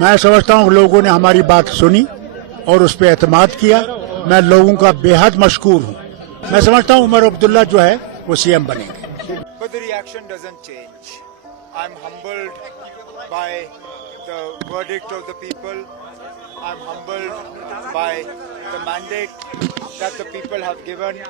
मैं समझता हूँ लोगों ने हमारी बात सुनी और उस पर एतमाद किया। मैं लोगों का बेहद मशकूर हूँ। मैं समझता हूँ उमर अब्दुल्ला जो है वो सीएम बनेंगे। But the reaction doesn't change. I'm humbled by the verdict of the people. I'm humbled by the mandate that the people have given.